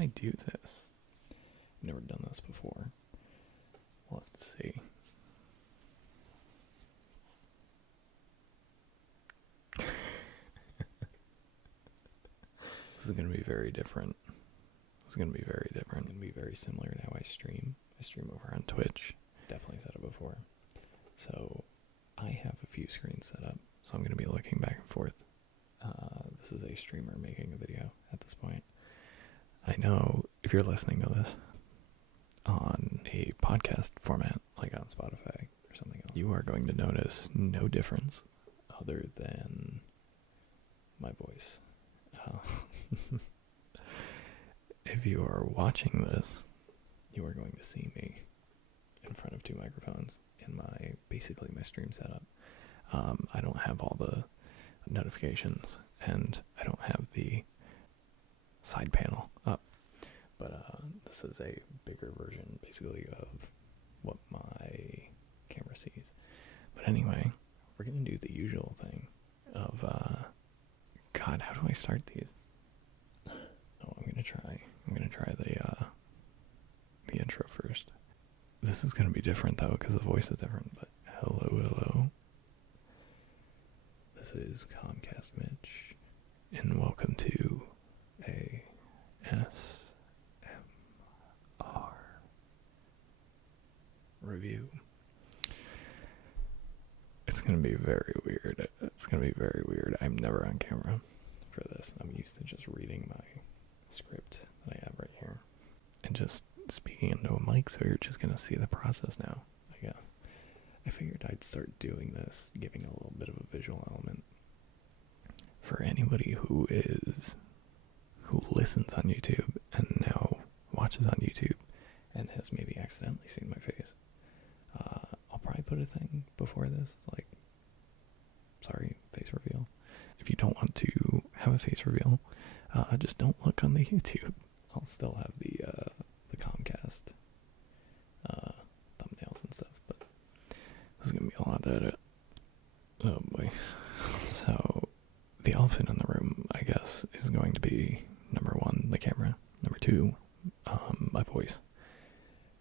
I do this? I've never done this before. Let's see. This is going to be very different. It's going to be very different. It's going to be very similar to how I stream. I stream over on Twitch. Definitely said it before. So I have a few screens set up. So I'm going to be looking back and forth. This is a streamer making a video at this point. I know if you're listening to this on a podcast format, like on Spotify or something else, you are going to notice no difference other than my voice. If you are watching this, you are going to see me in front of two microphones in basically my stream setup. I don't have all the notifications and I don't have the side panel up, but this is a bigger version basically of what my camera sees. But anyway, we're gonna do the usual thing of God, how do I start these? Oh, I'm gonna try the intro first. This is gonna be different though because the voice is different. But hello. This is CalmCast Mitch, and welcome to ASMR review. It's gonna be very weird. I'm never on camera for this. I'm used to just reading my script that I have right here and just speaking into a mic, so you're just gonna see the process now, I guess. I figured I'd start doing this, giving a little bit of a visual element for anybody who listens on YouTube and now watches on YouTube and has maybe accidentally seen my face. I'll probably put a thing before this, like, sorry, face reveal. If you don't want to have a face reveal, just don't look on the YouTube. I'll still have the CalmCast thumbnails and stuff, but this is going to be a lot to edit. Oh boy. So, the elephant in the room, I guess, is going to be, number one, the camera. Number two, my voice.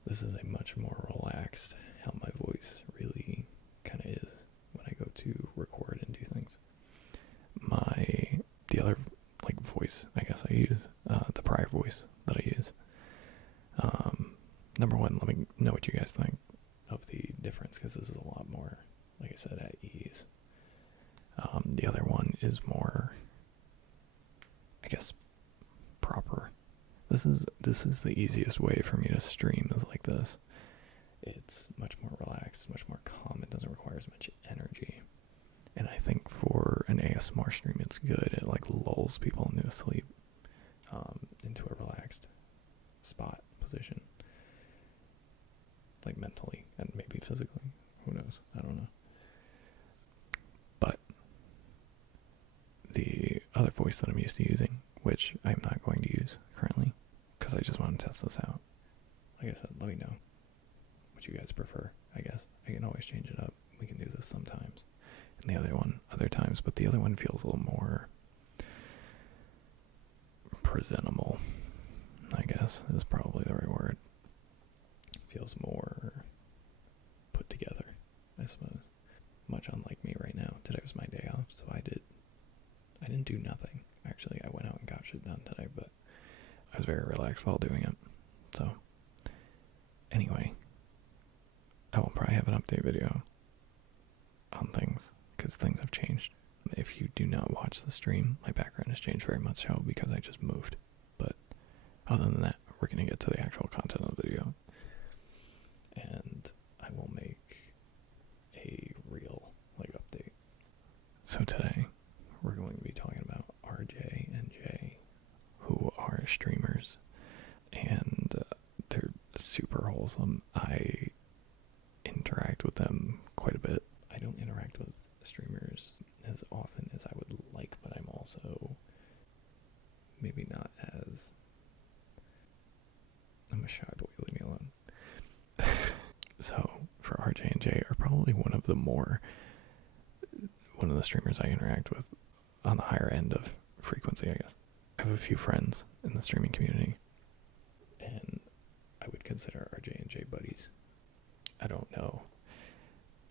This is a much more relaxed, how my voice really kind of is when I go to record and do things. The other, like, voice, I guess I use, the prior voice that I use. Number one, let me know what you guys think of the difference, because this is a lot more, like I said, at ease. The other one is more, I guess, proper. This is the easiest way for me to stream, is like this. It's much more relaxed, much more calm. It doesn't require as much energy. And I think for an ASMR stream, it's good. It like lulls people into sleep, into a relaxed spot position, like mentally and maybe physically. Who knows? I don't know. But the other voice that I'm used to using, which I'm not going to use currently, because I just want to test this out. Like I said, let me know what you guys prefer. I guess I can always change it up. We can do this sometimes, and the other one other times. But the other one feels a little more presentable, I guess is probably the right word. Feels more put together, I suppose. Much unlike me right now. Today was my day off, so I didn't do nothing. Actually, I went out and got shit done today, but I was very relaxed while doing it. So, anyway, I will probably have an update video on things, because things have changed. If you do not watch the stream, my background has changed very much so, because I just moved. But other than that, we're going to get to the actual content of the video. And I will make a real, like, update. So today, we're going to be talking about RJandJ, who are streamers, and they're super wholesome. I interact with them quite a bit. I don't interact with streamers as often as I would like, but I'm also maybe not as... I'm a shy boy, leave me alone. So, for RJandJ are probably one of the streamers I interact with on the higher end of frequency, I guess. I have a few friends in the streaming community, consider RJandJ buddies. I don't know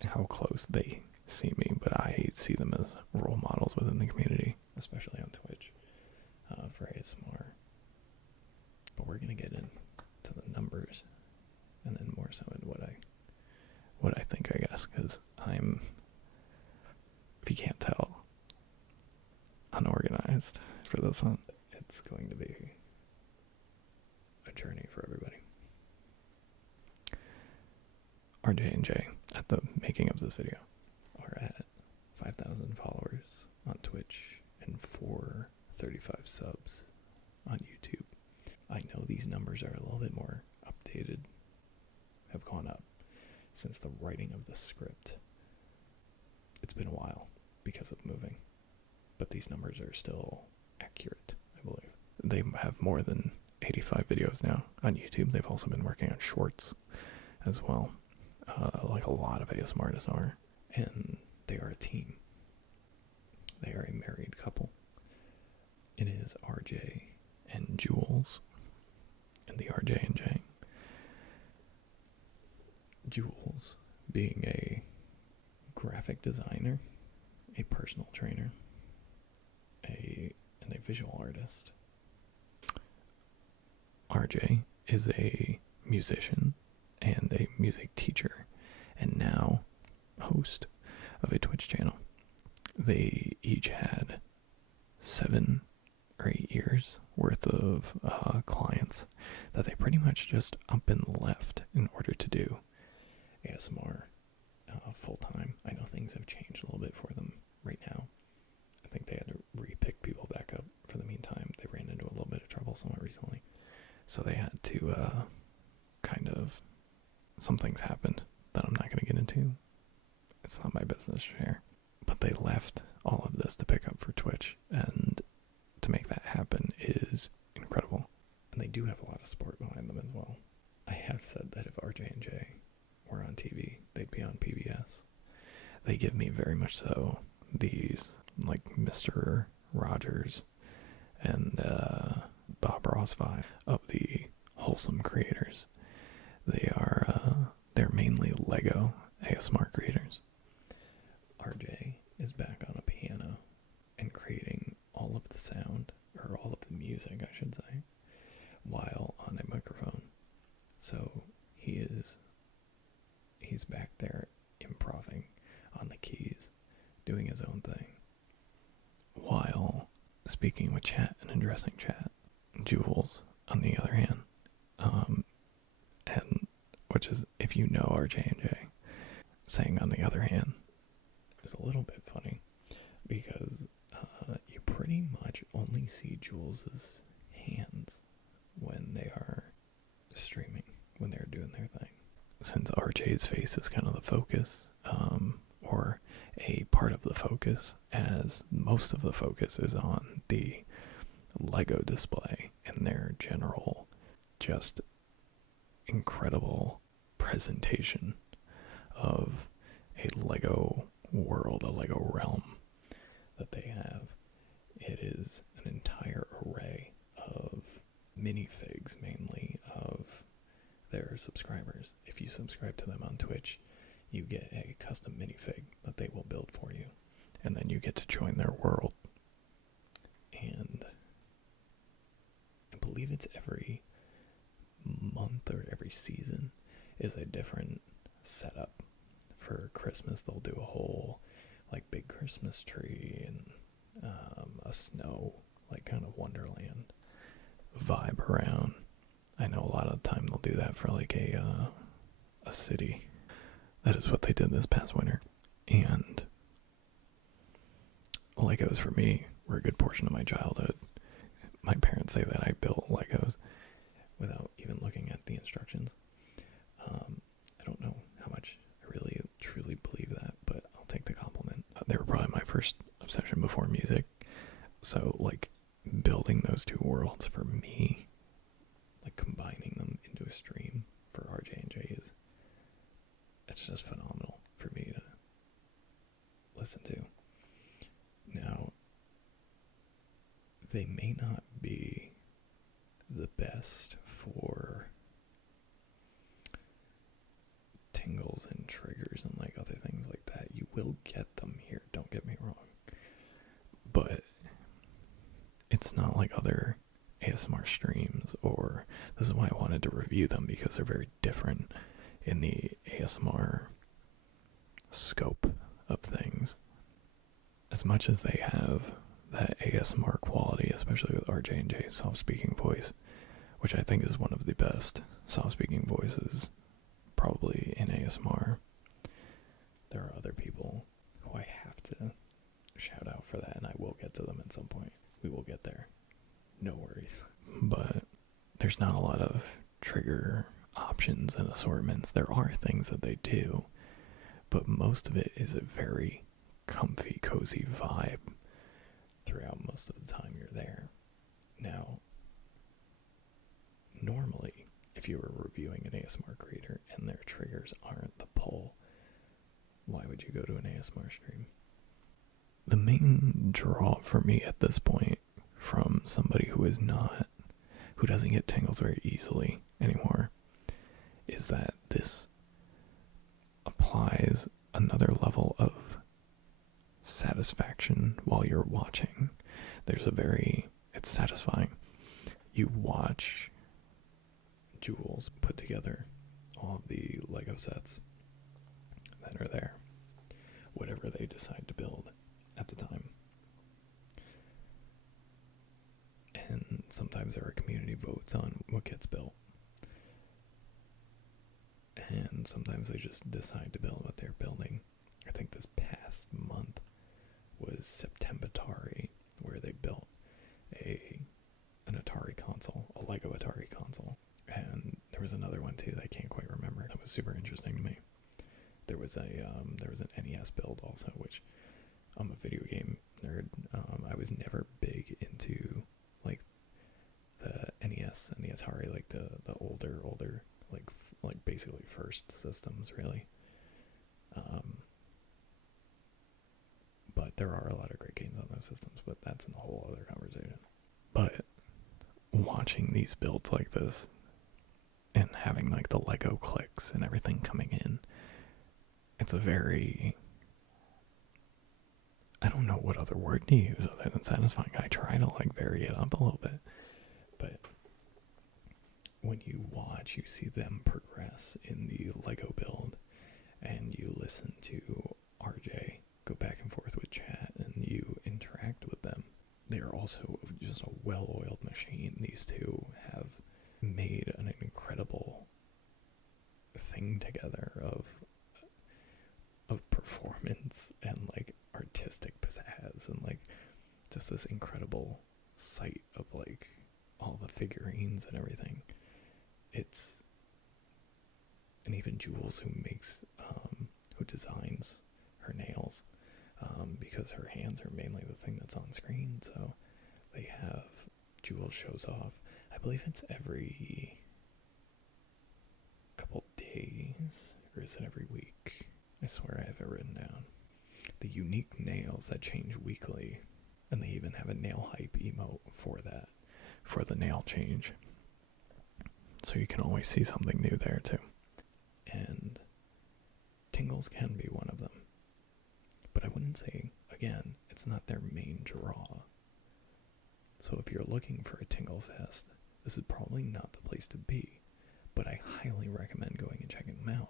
how close they see me, but I see them as role models within the community, especially on Twitch, for ASMR. But we're gonna get into the numbers, and then more so in what I think, I guess, because I'm, if you can't tell, unorganized for this one. It's going to be a journey for everybody. RJandJ, at the making of this video, are at 5,000 followers on Twitch and 435 subs on YouTube. I know these numbers are a little bit more updated, have gone up since the writing of the script. It's been a while because of moving, but these numbers are still accurate, I believe. They have more than 85 videos now on YouTube. They've also been working on shorts as well, like a lot of ASMR artists are, and they are a team. They are a married couple. It is RJ and Jules, and the RJandJ. Jules being a graphic designer, a personal trainer, and a visual artist. RJ is a musician and a music teacher, and now host of a Twitch channel. They each had 7 or 8 years worth of clients that they pretty much just up and left in order to do ASMR full-time. I know things have changed a little bit for them right now. I think they had to re-pick people back up for the meantime. They ran into a little bit of trouble somewhat recently. So they had to some things happened that I'm not going to get into. It's not my business to share. But they left all of this to pick up for Twitch, and to make that happen is incredible. And they do have a lot of support behind them as well. I have said that if RJandJ were on TV, they'd be on PBS. They give me very much so these, like, Mr. Rogers and Bob Ross vibe of the wholesome creators. They're mainly Lego ASMR creators. RJ is back on a piano and creating all of the sound, or all of the music, I should say, while on a microphone. So he's back there improvising on the keys, doing his own thing, while speaking with chat and addressing chat. Jules, on the other hand, and which is, if you know RJandJ, saying on the other hand is a little bit funny, because you pretty much only see Jules's hands when they are streaming, when they're doing their thing. Since RJ's face is kind of the focus, or a part of the focus, as most of the focus is on the Lego display and their general, just incredible presentation of a Lego world, a Lego realm that they have. It is an entire array of minifigs, mainly, of their subscribers. If you subscribe to them on Twitch, you get a custom minifig that they will build for you, and then you get to join their world. And I believe it's every month or every season is a different setup. For Christmas, they'll do a whole, like, big Christmas tree and a snow, like, kind of Wonderland vibe around. I know a lot of the time they'll do that for, like, a city. That is what they did this past winter. And Legos, for me, were a good portion of my childhood. My parents say that I built Legos without even looking at the instructions. I don't know how much I really truly believe that, but I'll take the compliment. They were probably my first obsession before music. So, like, building those two worlds for me, like, combining them into a stream for RJandJ it's just phenomenal for me to listen to. Now, they may not be the best for will get them here, don't get me wrong. But it's not like other ASMR streams, or this is why I wanted to review them, because they're very different in the ASMR scope of things. As much as they have that ASMR quality, especially with RJandJ soft speaking voice, which I think is one of the best soft speaking voices probably in ASMR, there are other people who I have to shout out for that, and I will get to them at some point. We will get there. No worries. But there's not a lot of trigger options and assortments. There are things that they do, but most of it is a very comfy, cozy vibe throughout most of the time you're there. Now, normally, if you were reviewing an ASMR creator and their triggers aren't the pull, why would you go to an ASMR stream? The main draw for me at this point from somebody who doesn't get tingles very easily anymore, is that this applies another level of satisfaction while you're watching. It's satisfying. You watch Jules put together all of the Lego sets that are there, whatever they decide to build at the time. And sometimes there are community votes on what gets built. And sometimes they just decide to build what they're building. I think this past month was September Atari, where they built an Atari console, a Lego Atari console. And there was another one too that I can't quite remember. That was super interesting to me. There was an NES build also, which I'm a video game nerd. I was never big into like the NES and the Atari, like the older like basically first systems, really. But there are a lot of great games on those systems, but that's a whole other conversation. But watching these builds like this and having like the Lego clicks and everything coming in, it's a very, I don't know what other word to use other than satisfying. I try to like vary it up a little bit, but when you watch, you see them progress in the Lego build, and you listen to RJ go back and forth with chat, and you interact with them. They are also just a well-oiled machine. These two have made an incredible thing together of performance and like artistic pizzazz, and like just this incredible sight of like all the figurines and everything. And even Jules, who designs her nails, because her hands are mainly the thing that's on screen, so Jules shows off, I believe it's every couple days, or is it every week? I swear I have it written down. The unique nails that change weekly, and they even have a nail hype emote for that, for the nail change. So you can always see something new there too. And tingles can be one of them. But I wouldn't say, again, it's not their main draw. So if you're looking for a tingle fest, this is probably not the place to be. But I highly recommend going and checking them out,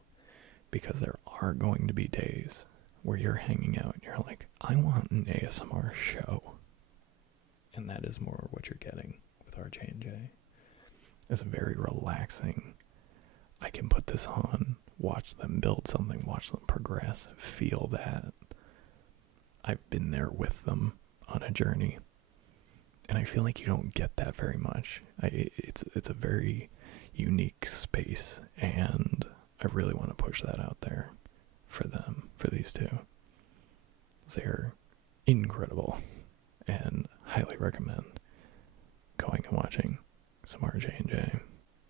because there are going to be days where you're hanging out and you're like, I want an ASMR show. And that is more what you're getting with RJandJ. It's very relaxing. I can put this on, watch them build something, watch them progress, feel that I've been there with them on a journey. And I feel like you don't get that very much. It's a very unique space, and I really want to push that out there for them, for these two. They're incredible, and highly recommend going and watching some RJandJ.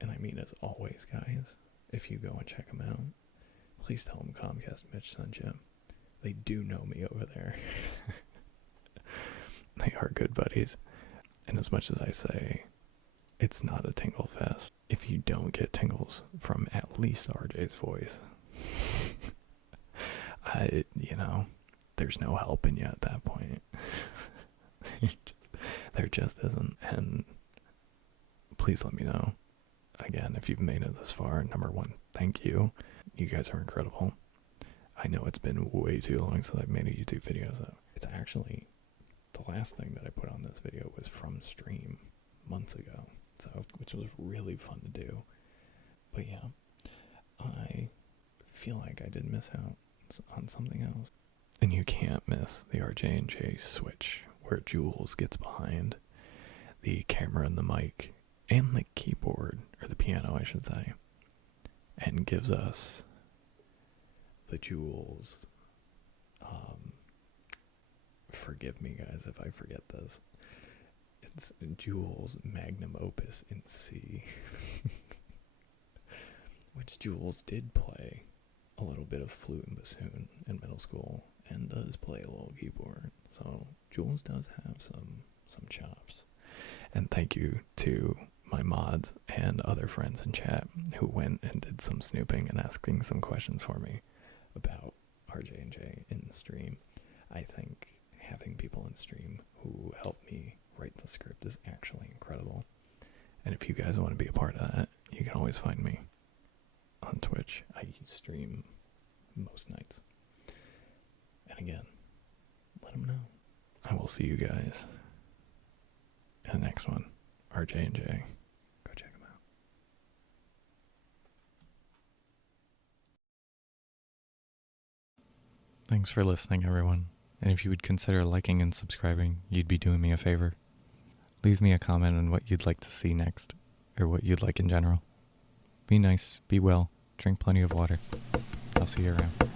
And I mean, as always, guys, if you go and check them out, please tell them CalmCast Mitch sent you. They do know me over there. They are good buddies. And as much as I say it's not a tingle fest, if you don't get tingles from at least RJ's voice, there's no helping you at that point. There just isn't. And please let me know. Again, if you've made it this far, number one, thank you. You guys are incredible. I know it's been way too long since I've made a YouTube video, so it's actually the last thing that I put on this video was from stream months ago, so which was really fun to do. But yeah, I feel like I did miss out on something else. And you can't miss the RJandJ switch where Jules gets behind the camera and the mic and the keyboard, or the piano I should say, and gives us the Jules, forgive me guys if I forget this, it's Jules magnum opus in C, which Jules did play a little bit of flute and bassoon in middle school, and does play a little keyboard, so Jules does have some chops. And thank you to my mods and other friends in chat who went and did some snooping and asking some questions for me about RJandJ in the stream. I think having people in stream who help me write the script is actually incredible. And if you guys want to be a part of that, you can always find me on Twitch. I stream most nights. And again, let them know. I will see you guys in the next one. RJandJ. Go check them out. Thanks for listening, everyone. And if you would consider liking and subscribing, you'd be doing me a favor. Leave me a comment on what you'd like to see next, or what you'd like in general. Be nice, be well, drink plenty of water. I'll see you around.